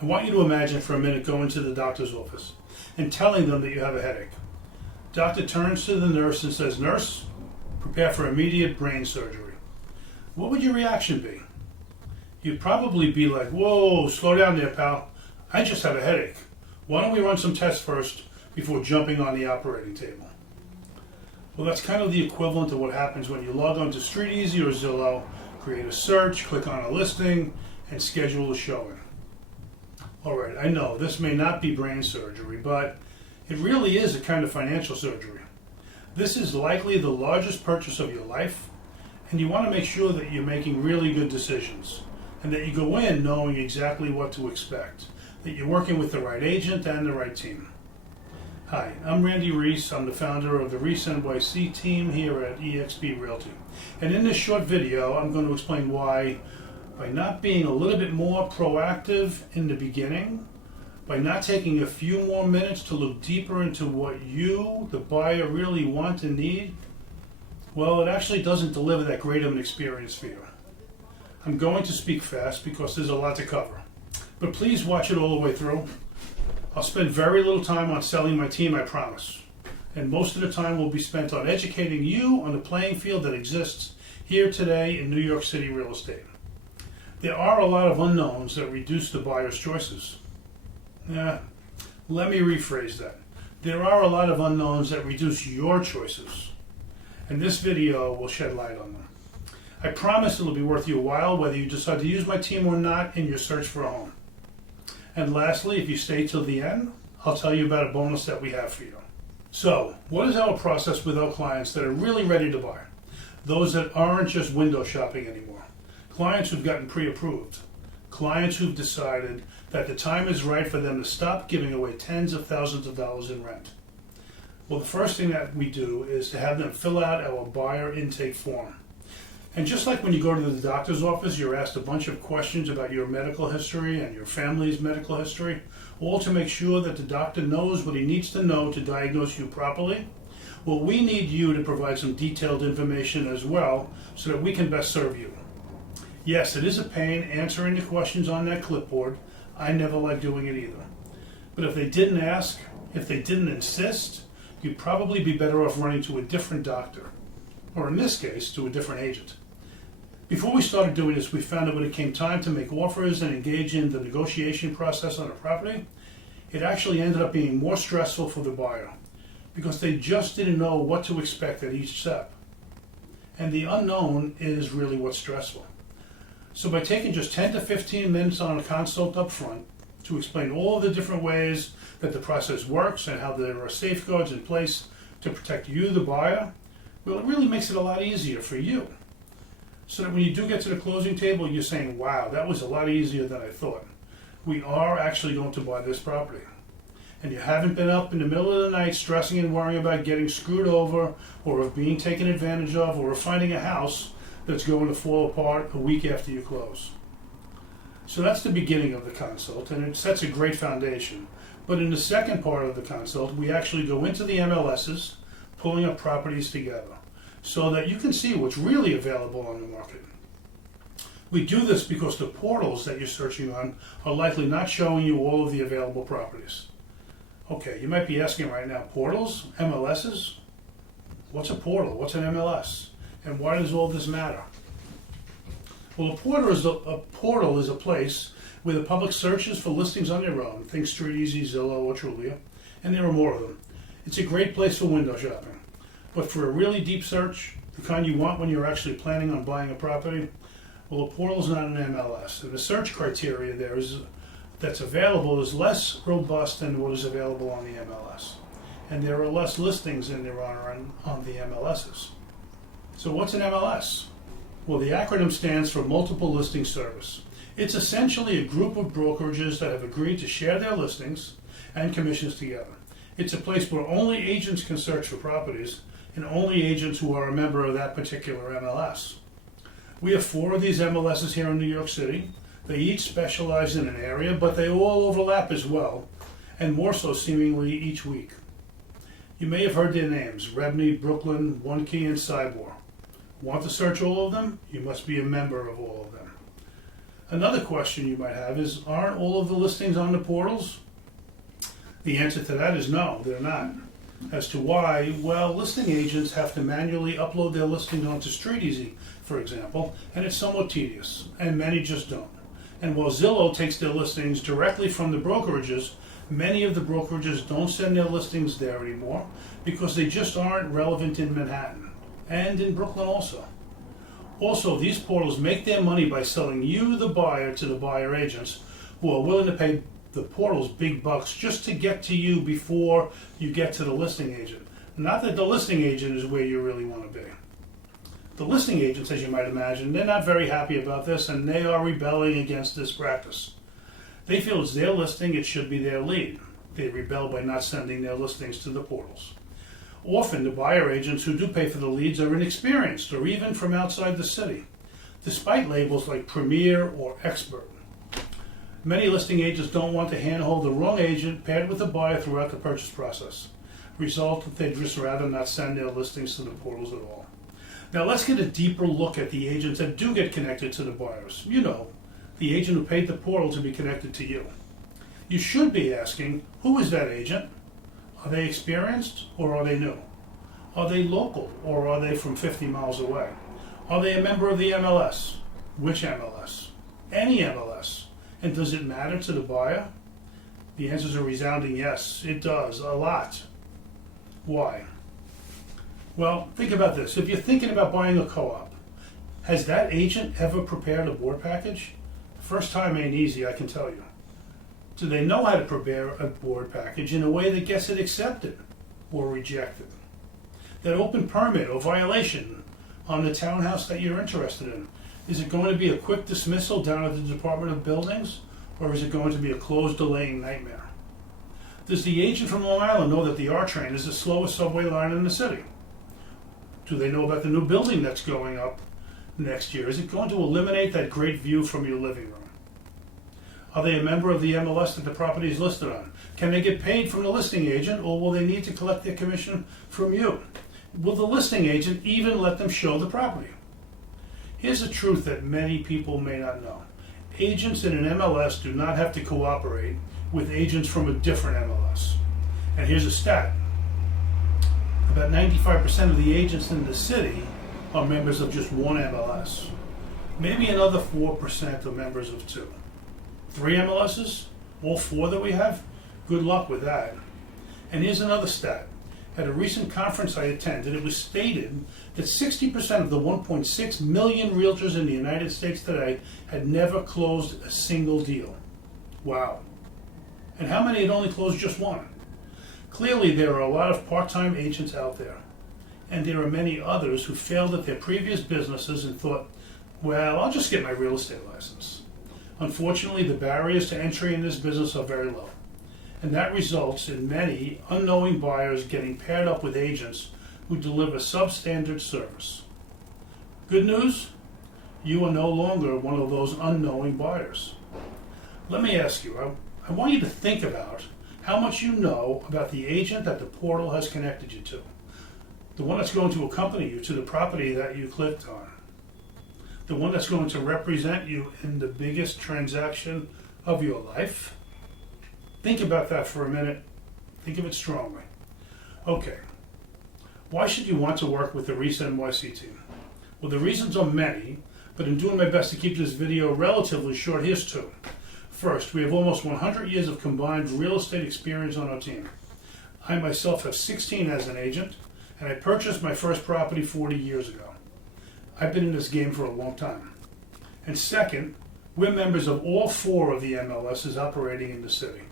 I want you to imagine for a minute going to the doctor's office and telling them that you have a headache. Doctor turns to the nurse and says, "Nurse, prepare for immediate brain surgery." What would your reaction be? You'd probably be like, "Whoa, slow down there, pal. I just have a headache. Why don't we run some tests first before jumping on the operating table?" Well, that's kind of the equivalent of what happens when you log on to StreetEasy or Zillow, create a search, click on a listing, and schedule a showing. Alright, I know this may not be brain surgery, but it really is a kind of financial surgery. This is likely the largest purchase of your life, and you want to make sure that you're making really good decisions, and that you go in knowing exactly what to expect, that you're working with the right agent and the right team. Hi, I'm Randy Reis. I'm the founder of the ReisNYC team here at eXp Realty. And in this short video, I'm going to explain why, by not being a little bit more proactive in the beginning, by not taking a few more minutes to look deeper into what you, the buyer, really want and need, well, it actually doesn't deliver that great of an experience for you. I'm going to speak fast because there's a lot to cover, but please watch it all the way through. I'll spend very little time on selling my team, I promise. And most of the time will be spent on educating you on the playing field that exists here today in New York City real estate. There are a lot of unknowns that reduce the buyer's choices. Let me rephrase that. There are a lot of unknowns that reduce your choices. And this video will shed light on them. I promise it'll be worth your while whether you decide to use my team or not in your search for a home. And lastly, if you stay till the end, I'll tell you about a bonus that we have for you. So, what is our process with our clients that are really ready to buy? Those that aren't just window shopping anymore. Clients who've gotten pre-approved. Clients who've decided that the time is right for them to stop giving away tens of thousands of dollars in rent. Well, the first thing that we do is to have them fill out our buyer intake form. And just like when you go to the doctor's office, you're asked a bunch of questions about your medical history and your family's medical history, all to make sure that the doctor knows what he needs to know to diagnose you properly. Well, we need you to provide some detailed information as well so that we can best serve you. Yes, it is a pain answering the questions on that clipboard. I never like doing it either. But if they didn't ask, if they didn't insist, you'd probably be better off running to a different doctor, or in this case, to a different agent. Before we started doing this, we found that when it came time to make offers and engage in the negotiation process on a property, it actually ended up being more stressful for the buyer because they just didn't know what to expect at each step. And the unknown is really what's stressful. So by taking just 10 to 15 minutes on a consult up front to explain all the different ways that the process works and how there are safeguards in place to protect you, the buyer, well, it really makes it a lot easier for you. So that when you do get to the closing table, you're saying, wow, that was a lot easier than I thought. We are actually going to buy this property. And you haven't been up in the middle of the night stressing and worrying about getting screwed over or of being taken advantage of or of finding a house that's going to fall apart a week after you close. So that's the beginning of the consult, and it sets a great foundation. But in the second part of the consult, we actually go into the MLSs, pulling up properties together, so that you can see what's really available on the market. We do this because the portals that you're searching on are likely not showing you all of the available properties. Okay, you might be asking right now, portals? MLSs? What's a portal? What's an MLS? And why does all this matter? Well, a portal is a place where the public searches for listings on their own. Think StreetEasy, Zillow, or Trulia, and there are more of them. It's a great place for window shopping. But for a really deep search, the kind you want when you're actually planning on buying a property, well, a portal is not an MLS. And the search criteria that's available is less robust than what is available on the MLS. And there are less listings than there are on the MLSs. So what's an MLS? Well, the acronym stands for Multiple Listing Service. It's essentially a group of brokerages that have agreed to share their listings and commissions together. It's a place where only agents can search for properties, and only agents who are a member of that particular MLS. We have 4 of these MLSs here in New York City. They each specialize in an area, but they all overlap as well, and more so seemingly each week. You may have heard their names: Rebney, Brooklyn, One Key, and Cyborg. Want to search all of them? You must be a member of all of them. Another question you might have is, aren't all of the listings on the portals? The answer to that is no, they're not. As to why, well, listing agents have to manually upload their listings onto StreetEasy, for example, and it's somewhat tedious, and many just don't. And while Zillow takes their listings directly from the brokerages, many of the brokerages don't send their listings there anymore because they just aren't relevant in Manhattan, and in Brooklyn also. Also, these portals make their money by selling you, the buyer, to the buyer agents who are willing to pay the portals big bucks just to get to you before you get to the listing agent. Not that the listing agent is where you really want to be. The listing agents, as you might imagine, they're not very happy about this, and they are rebelling against this practice. They feel it's their listing, it should be their lead. They rebel by not sending their listings to the portals. Often the buyer agents who do pay for the leads are inexperienced or even from outside the city, despite labels like Premier or Expert. Many listing agents don't want to handhold the wrong agent paired with the buyer throughout the purchase process. Result, they'd just rather not send their listings to the portals at all. Now let's get a deeper look at the agents that do get connected to the buyers. You know, the agent who paid the portal to be connected to you. You should be asking, who is that agent? Are they experienced or are they new? Are they local or are they from 50 miles away? Are they a member of the MLS? Which MLS? Any MLS? And does it matter to the buyer? The answer is a resounding yes, it does, a lot. Why? Well, think about this. If you're thinking about buying a co-op, has that agent ever prepared a board package? First time ain't easy, I can tell you. Do they know how to prepare a board package in a way that gets it accepted or rejected? That open permit or violation on the townhouse that you're interested in, is it going to be a quick dismissal down at the Department of Buildings, or is it going to be a closed delaying nightmare? Does the agent from Long Island know that the R train is the slowest subway line in the city? Do they know about the new building that's going up next year? Is it going to eliminate that great view from your living room? Are they a member of the MLS that the property is listed on? Can they get paid from the listing agent, or will they need to collect their commission from you? Will the listing agent even let them show the property? Here's a truth that many people may not know. Agents in an MLS do not have to cooperate with agents from a different MLS. And here's a stat. About 95% of the agents in the city are members of just one MLS. Maybe another 4% are members of two. 3 MLSs? All 4 that we have? Good luck with that. And here's another stat. At a recent conference I attended, it was stated that 60% of the 1.6 million realtors in the United States today had never closed a single deal. Wow. And how many had only closed just one? Clearly, there are a lot of part-time agents out there. And there are many others who failed at their previous businesses and thought, well, I'll just get my real estate license. Unfortunately, the barriers to entry in this business are very low. And that results in many unknowing buyers getting paired up with agents who deliver substandard service. Good news? You are no longer one of those unknowing buyers. Let me ask you, I want you to think about how much you know about the agent that the portal has connected you to. The one that's going to accompany you to the property that you clicked on. The one that's going to represent you in the biggest transaction of your life. Think about that for a minute. Think of it strongly. Okay. Why should you want to work with the ReisNYC team? Well, the reasons are many, but in doing my best to keep this video relatively short, here's 2. First, we have almost 100 years of combined real estate experience on our team. I myself have 16 as an agent, and I purchased my first property 40 years ago. I've been in this game for a long time. And second, we're members of all 4 of the MLSs operating in the city.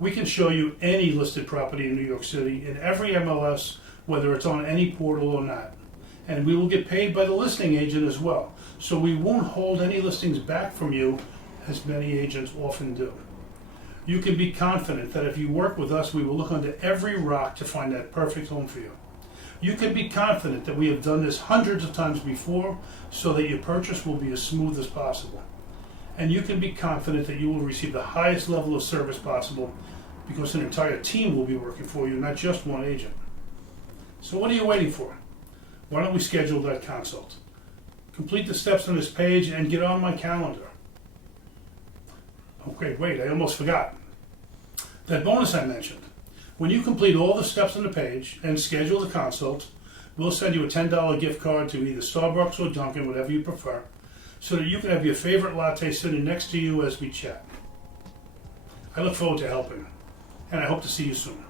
We can show you any listed property in New York City in every MLS, whether it's on any portal or not. And we will get paid by the listing agent as well. So we won't hold any listings back from you, as many agents often do. You can be confident that if you work with us, we will look under every rock to find that perfect home for you. You can be confident that we have done this hundreds of times before, so that your purchase will be as smooth as possible. And you can be confident that you will receive the highest level of service possible, because an entire team will be working for you, not just one agent. So what are you waiting for? Why don't we schedule that consult? Complete the steps on this page and get on my calendar. Okay, wait, I almost forgot. That bonus I mentioned. When you complete all the steps on the page and schedule the consult, we'll send you a $10 gift card to either Starbucks or Dunkin', whatever you prefer, so that you can have your favorite latte sitting next to you as we chat. I look forward to helping, and I hope to see you soon.